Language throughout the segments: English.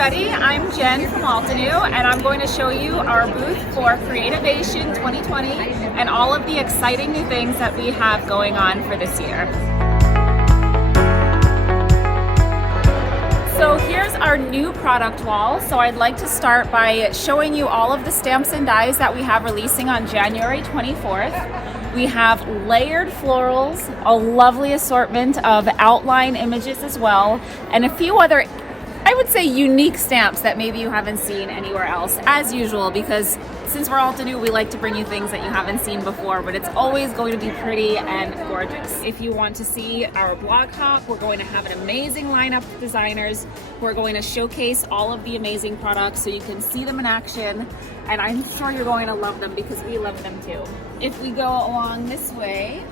everybody, I'm Jen from Altenew, and I'm going to show you our booth for Creativation 2020 and all of the exciting new things that we have going on for this year. So here's our new product wall. So I'd like to start by showing you all of the stamps and dies that we have releasing on January 24th. We have layered florals, a lovely assortment of outline images as well, and a few other, I would say, unique stamps that maybe you haven't seen anywhere else, as usual, because since we're Altenew, we like to bring you things that you haven't seen before, but it's always going to be pretty and gorgeous. If you want to see our blog hop, we're going to have an amazing lineup of designers who are going to showcase all of the amazing products so you can see them in action, and I'm sure you're going to love them because we love them too. If we go along this way,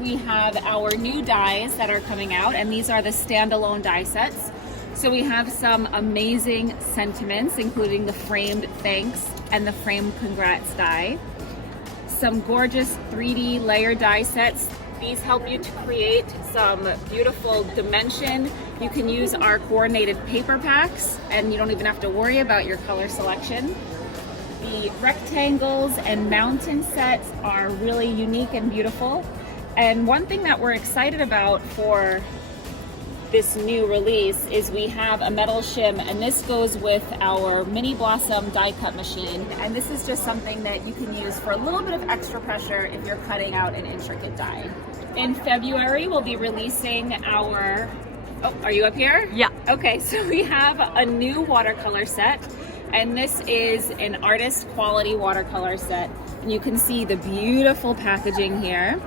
we have our new dies that are coming out, and these are the standalone die sets. So we have some amazing sentiments, including the framed thanks and the framed congrats die. Some gorgeous 3D layer die sets. These help you to create some beautiful dimension. You can use our coordinated paper packs, and you don't even have to worry about your color selection. The rectangles and mountain sets are really unique and beautiful. And one thing that we're excited about for this new release is we have a metal shim, and this goes with our mini blossom die cut machine. And this is just something that you can use for a little bit of extra pressure if you're cutting out an intricate die. In February, we'll be releasing our, oh, are you up here? Yeah. Okay, so we have a new watercolor set, and this is an artist quality watercolor set. And you can see the beautiful packaging here.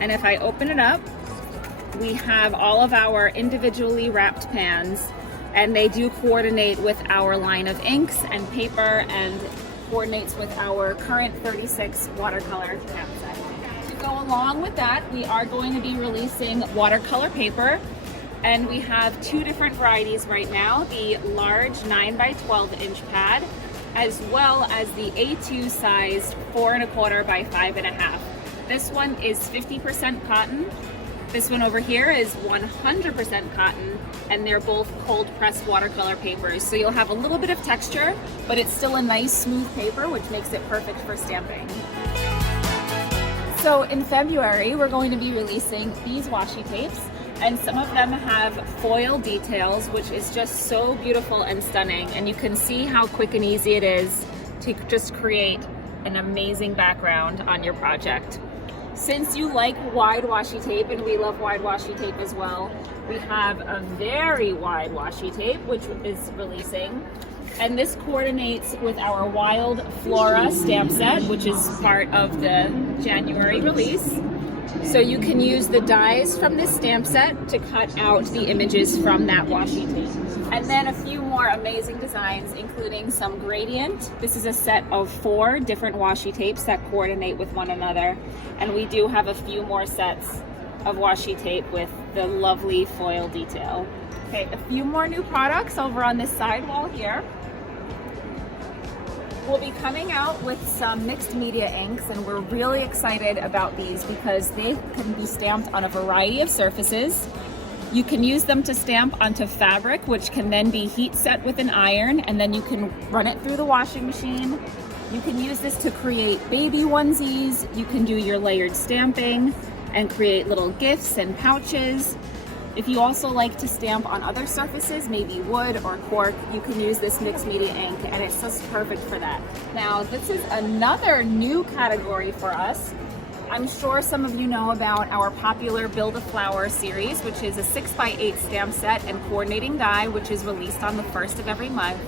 And if I open it up, we have all of our individually wrapped pans, and they do coordinate with our line of inks and paper and coordinates with our current 36 watercolor stamp set. To go along with that, we are going to be releasing watercolor paper, and we have two different varieties right now, the large 9 by 12 inch pad, as well as the A2 sized 4 1/4 by 5 1/2. This one is 50% cotton. This one over here is 100% cotton, and they're both cold pressed watercolor papers. So you'll have a little bit of texture, but it's still a nice smooth paper, which makes it perfect for stamping. So in February, we're going to be releasing these washi tapes, and some of them have foil details, which is just so beautiful and stunning. And you can see how quick and easy it is to just create an amazing background on your project. Since you like wide washi tape, and we love wide washi tape as well, we have a very wide washi tape which is releasing, and this coordinates with our Wild Flora stamp set, which is part of the January release. So you can use the dies from this stamp set to cut out the images from that washi tape. And then a few more amazing designs, including some gradient. This is a set of 4 different washi tapes that coordinate with one another. And we do have a few more sets of washi tape with the lovely foil detail. Okay, a few more new products over on this side wall here. We'll be coming out with some mixed media inks, and we're really excited about these because they can be stamped on a variety of surfaces. You can use them to stamp onto fabric, which can then be heat set with an iron, and then you can run it through the washing machine. You can use this to create baby onesies. You can do your layered stamping and create little gifts and pouches. If you also like to stamp on other surfaces, maybe wood or cork, you can use this mixed media ink, and it's just perfect for that. Now, this is another new category for us. I'm sure some of you know about our popular Build a Flower series, which is a 6 by 8 stamp set and coordinating die, which is released on the 1st of every month.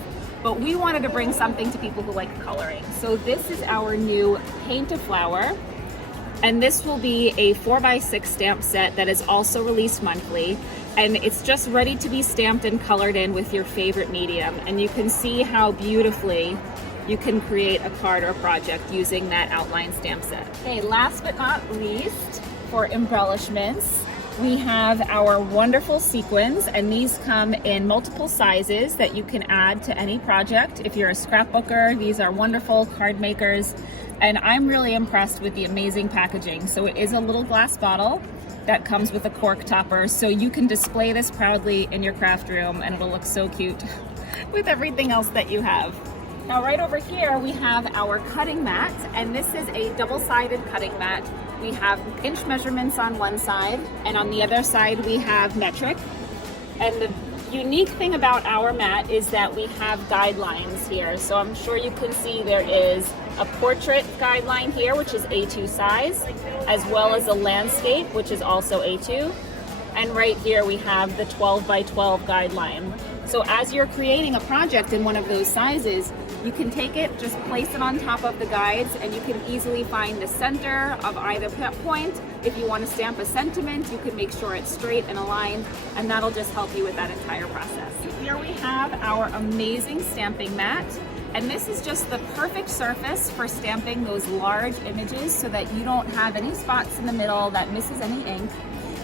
But we wanted to bring something to people who like coloring. So this is our new Paint a Flower. And this will be a 4 by 6 stamp set that is also released monthly. And it's just ready to be stamped and colored in with your favorite medium. And you can see how beautifully you can create a card or project using that outline stamp set. Okay, last but not least, for embellishments, we have our wonderful sequins, and these come in multiple sizes that you can add to any project. If you're a scrapbooker, these are wonderful card makers, and I'm really impressed with the amazing packaging. So it is a little glass bottle, that comes with a cork topper, so you can display this proudly in your craft room and it'll look so cute with everything else that you have. Now right over here we have our cutting mat, and this is a double-sided cutting mat. We have inch measurements on one side, and on the other side we have metric. And the unique thing about our mat is that we have guidelines here. So I'm sure you can see there is a portrait guideline here, which is A2 size, as well as a landscape, which is also A2. And right here we have the 12 by 12 guideline. So as you're creating a project in one of those sizes, you can take it, just place it on top of the guides, and you can easily find the center of either point. If you want to stamp a sentiment, you can make sure it's straight and aligned, and that'll just help you with that entire process. Here we have our amazing stamping mat, and this is just the perfect surface for stamping those large images so that you don't have any spots in the middle that misses any ink.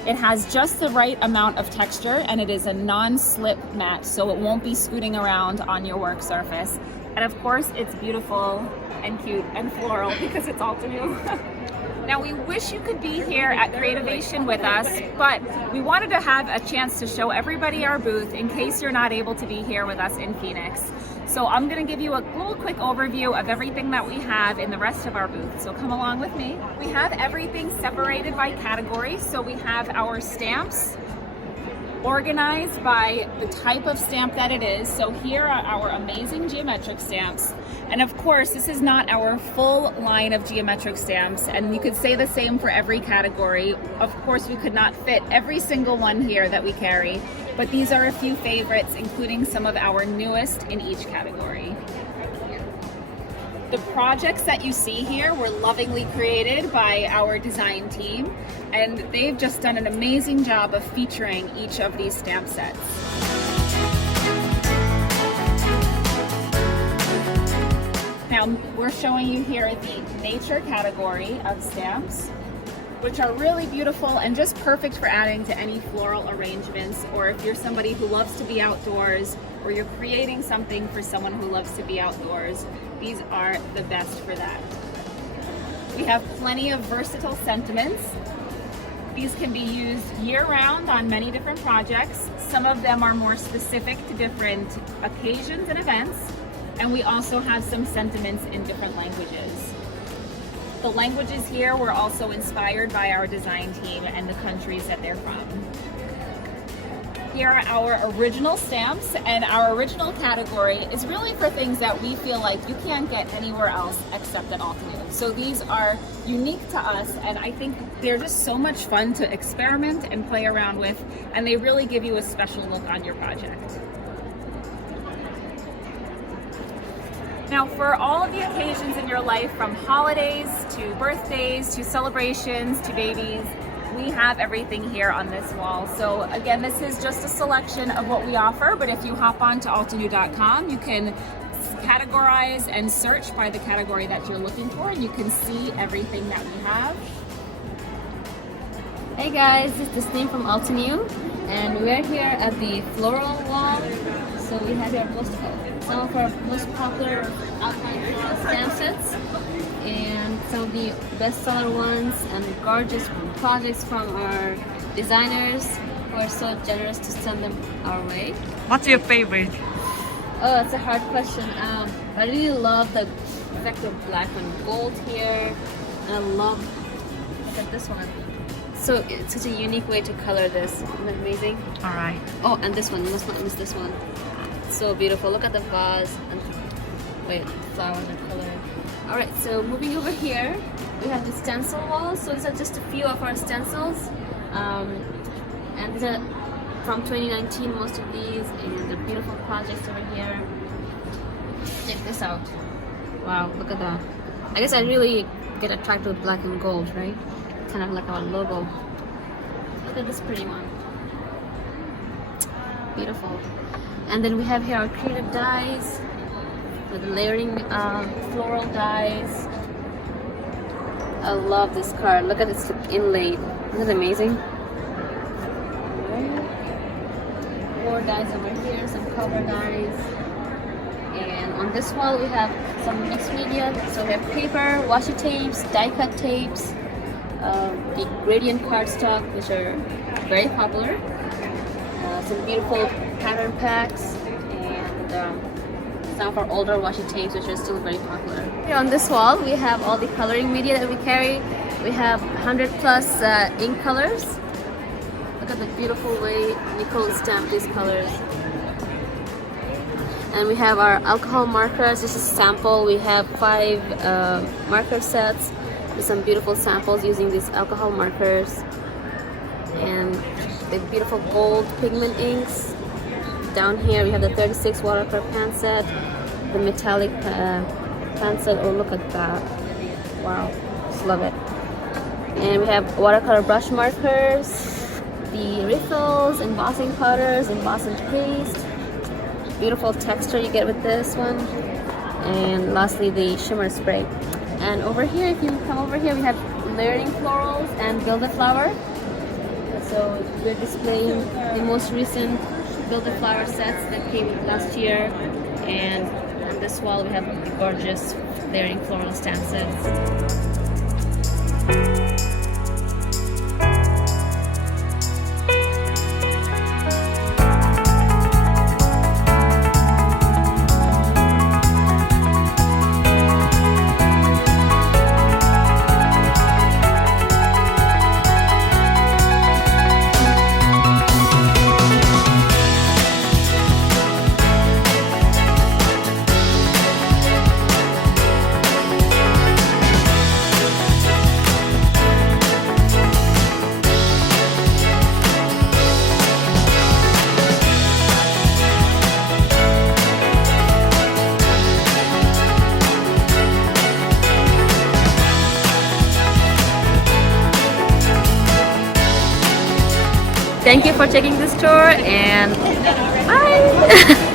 It has just the right amount of texture, and it is a non-slip mat, so it won't be scooting around on your work surface. And of course, it's beautiful and cute and floral because it's Altenew. Now, we wish you could be here at Creativation with us, but we wanted to have a chance to show everybody our booth in case you're not able to be here with us in Phoenix. So I'm going to give you a little quick overview of everything that we have in the rest of our booth. So come along with me. We have everything separated by category. So we have our stamps organized by the type of stamp that it is. So here are our amazing geometric stamps. And of course, this is not our full line of geometric stamps, and you could say the same for every category. Of course, we could not fit every single one here that we carry, but these are a few favorites, including some of our newest in each category. The projects that you see here were lovingly created by our design team, and they've just done an amazing job of featuring each of these stamp sets. Now, we're showing you here the nature category of stamps, which are really beautiful and just perfect for adding to any floral arrangements, or if you're somebody who loves to be outdoors, or you're creating something for someone who loves to be outdoors, these are the best for that. We have plenty of versatile sentiments. These can be used year-round on many different projects. Some of them are more specific to different occasions and events, and we also have some sentiments in different languages. The languages here were also inspired by our design team and the countries that they're from. Here are our original stamps, and our original category is really for things that we feel like you can't get anywhere else except at Altenew. So these are unique to us, and I think they're just so much fun to experiment and play around with, and they really give you a special look on your project. Now, for all of the occasions in your life, from holidays to birthdays to celebrations to babies, we have everything here on this wall. So again, this is just a selection of what we offer, but if you hop on to altenew.com, you can categorize and search by the category that you're looking for, and you can see everything that we have. Hey guys, this is Tasneem from Altenew, and we're here at the floral wall. So we have here some of our most popular outline floral stamp sets, and some of the bestseller ones and gorgeous projects from our designers who are so generous to send them our way. What's your favorite? Oh, that's a hard question. I really love the effect of black and gold here, and I love, look at this one. So it's such a unique way to color this. Isn't that amazing? All right. Oh, and this one, you must not miss this one. So beautiful. Look at the vase and wait, flowers and color. All right, so moving over here, we have the stencil wall. So these are just a few of our stencils, and these are from 2019, most of these, and the beautiful projects over here. Check this out. Wow, look at that. I guess I really get attracted with black and gold, right? Kind of like our logo. Look at this pretty one. Beautiful. And then we have here our creative dies with layering floral dies. I love this card. Look at this inlaid. Isn't it amazing? More dies over here, some cover dies. And on this wall we have some mixed media. So we have paper, washi tapes, die cut tapes, the gradient cardstock, which are very popular. Some beautiful pattern packs, and some of our older washi tapes, which are still very popular. Here on this wall, we have all the coloring media that we carry. We have 100 plus ink colors. Look at the beautiful way Nicole stamped these colors. And we have our alcohol markers. This is a sample. We have 5 marker sets with some beautiful samples using these alcohol markers. And the beautiful gold pigment inks. Down here we have the 36 watercolor pen set, the metallic pen set. Oh, look at that. Wow, just love it. And we have watercolor brush markers, the refills, embossing powders, embossing paste. Beautiful texture you get with this one. And lastly, the shimmer spray. And over here, if you come over here, we have layering florals and build-a-flower. So we're displaying the most recent build-a-flower sets that came last year. And on this wall, we have the gorgeous layering floral stances. Thank you for checking this tour, and bye!